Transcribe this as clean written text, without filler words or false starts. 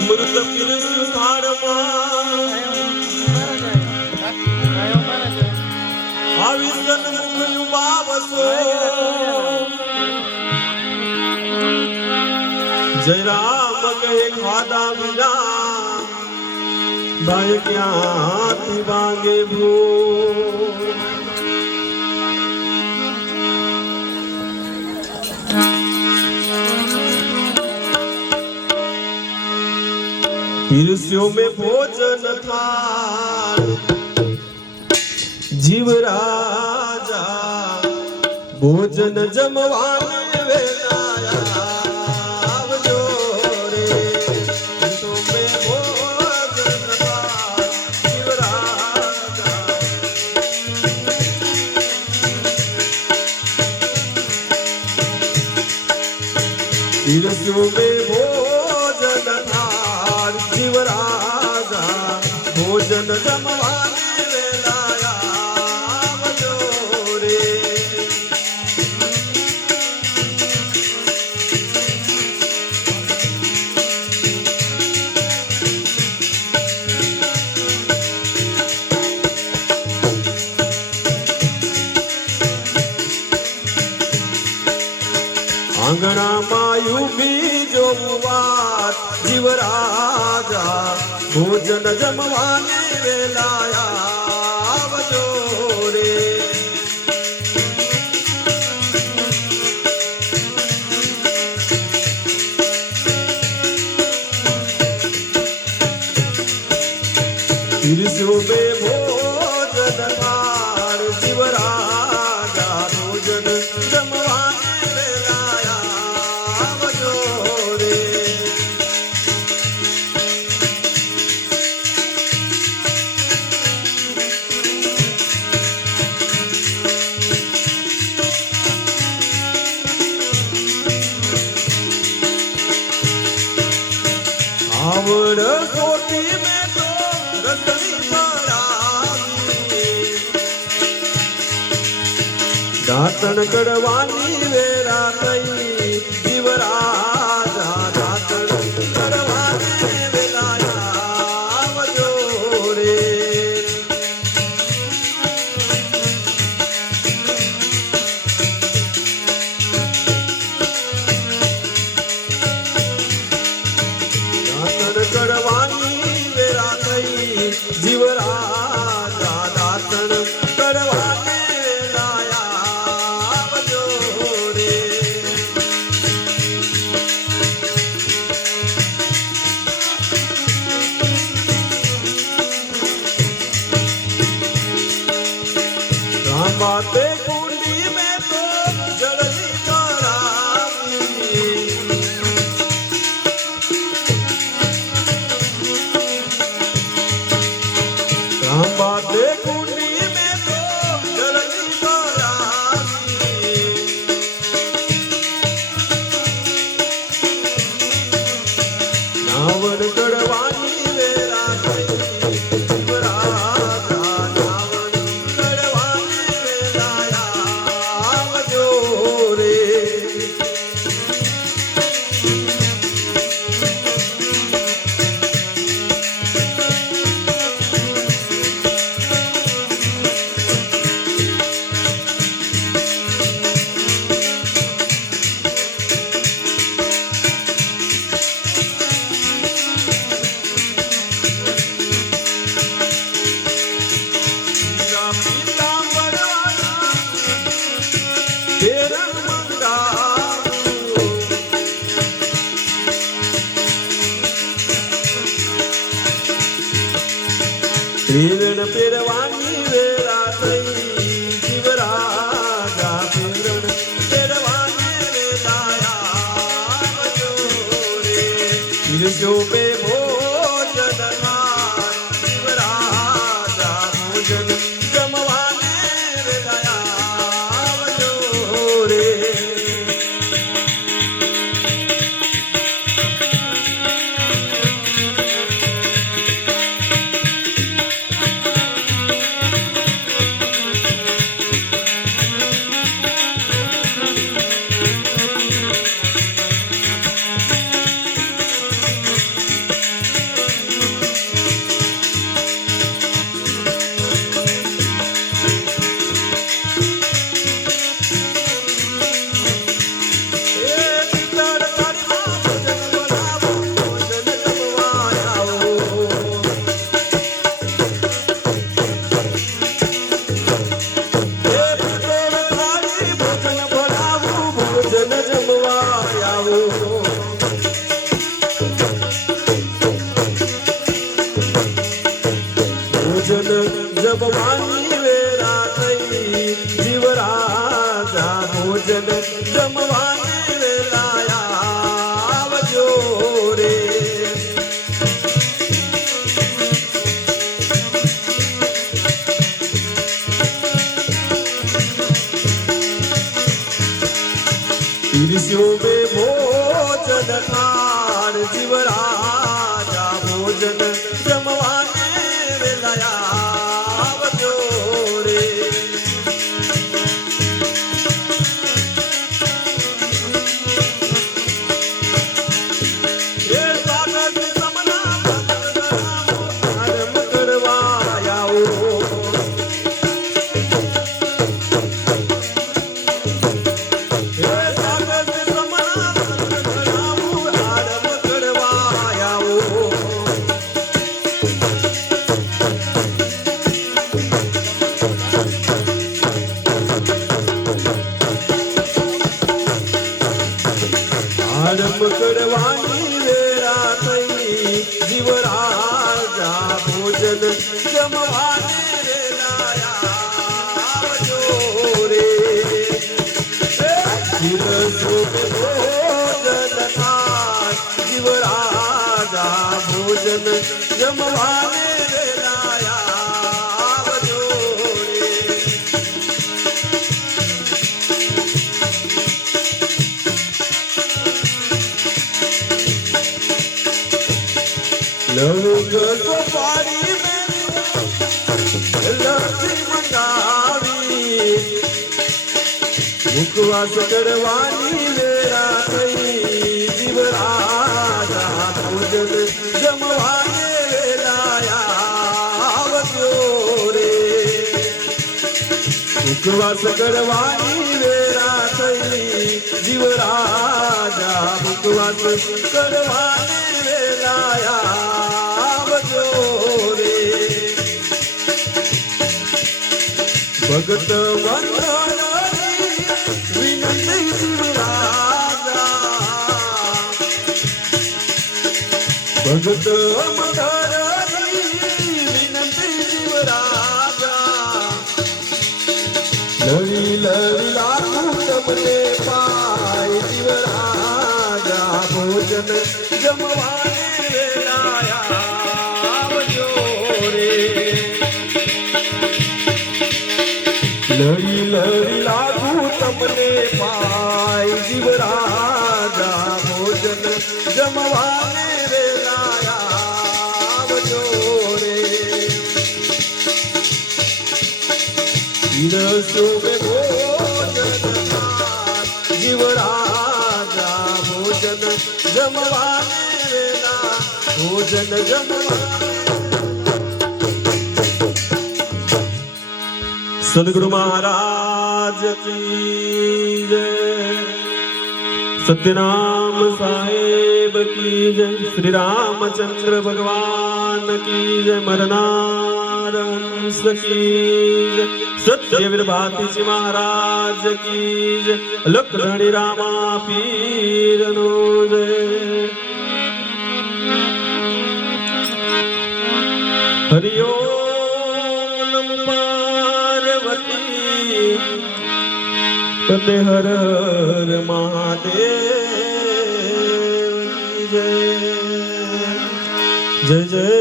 અમૃત પીરસ્યું થાળમાં આવી સન્મુખ બાવસો જય રામ કહે ખાધા વિના ભાઈ ક્યાંથી વાગે ભો पीरस्यो में भोजन थाल जीव राजा भोजन जमवाने वेलाया आवजो रे पीरस्यो में भोजन थाल जीव राजा पीरस्यो में भोजन थाल जीव राजा भोजन जमवाने वेलाया आवजो रे आंगणा मायू बीजो वात जीव राजा भोजन जमवाने वेलाया आवजो रे पीरस्यो में भोजन थाल जीव राजा भोजन जमवाने वेलाया आवजो रे आवड़ कोटी में तो रतनी पड़ावी दातन कड़वानी वेरा कई जीव राजा दातन कड़वाने वेलाया आवजो रे दातन कड़वानी वेरा कई जीव राजा दातन कड़वाने वेलाया आवजो रे रामाते कुंडी में तो जड़नी करावी रामाते कुंडी में तो जड़नी करावी नावन कड़वानी वेरा कई जीव राजा नावन कड़वाने वेलाया आवजो रे पीतांबरवाला तेरा मंगारू पीरण पेरवानी वेरा कई जीव राजा पीरण पेरवाने वेलाया आवजो रे पीरस्यो में भोजन थाल जीव राजा भोजन जमवाने वेलाया आवजो रे ભોજન જમવાને વેલાયા આવજો રે. ઈર્ષ્યો બે ભોજન ખાણ જીવરાજા ભોજન જમવાને વેલાયા આવજો રે. એ સ્વાગત સમના ધર્મ કરવા આવો. આરંભ કરવાની વેળા થઈ જીવરાજા ભોજન જમવાને વેલાયા આવજો રે. ભોજન ખાય જીવરાજા ભોજન જમવાને વેલાયા આવજો રે. લંગ સોપારી લક્ષી મંગાવી મુખવાસ કરવાની વેળા થઈ જીવરાજા ભોજન જમવાને વેલાયા આવજો રે. મુખવાસ કરવાની વેળા થઈ જીવરાજા મુખવાસ કરવાને વેલાયા આવજો રે. ભગત વંદન વિનંતી જીવરાજા ભગત વંદન વિનંતી જીવરાજા લડી લડી લાખું તમને પાય જીવરાજા ભોજન જમવાને વેલાયા આવજો રે. લડી લડી લાગુ તમને પાય જીવરાજા ભોજન જમવાને વેલાયા આવજો રે. પીરસો બે ભોજન જીવરાજા ભોજન જમવાને વેલા ભોજન જમવાને. સદગુરુ મહારાજ કી જય. સત્યનામ સાહેબ કી જય. શ્રી રામચંદ્ર ભગવાન કી જય. મરનાર હંસ કી જય. સત્યવીર ભારતીજી મહારાજ કી જય. લખધણી રામા પીર નો જય. હરિ ઓમ નમઃ પાર્વતી પતે હર હર મહાદેવ જય. જય જય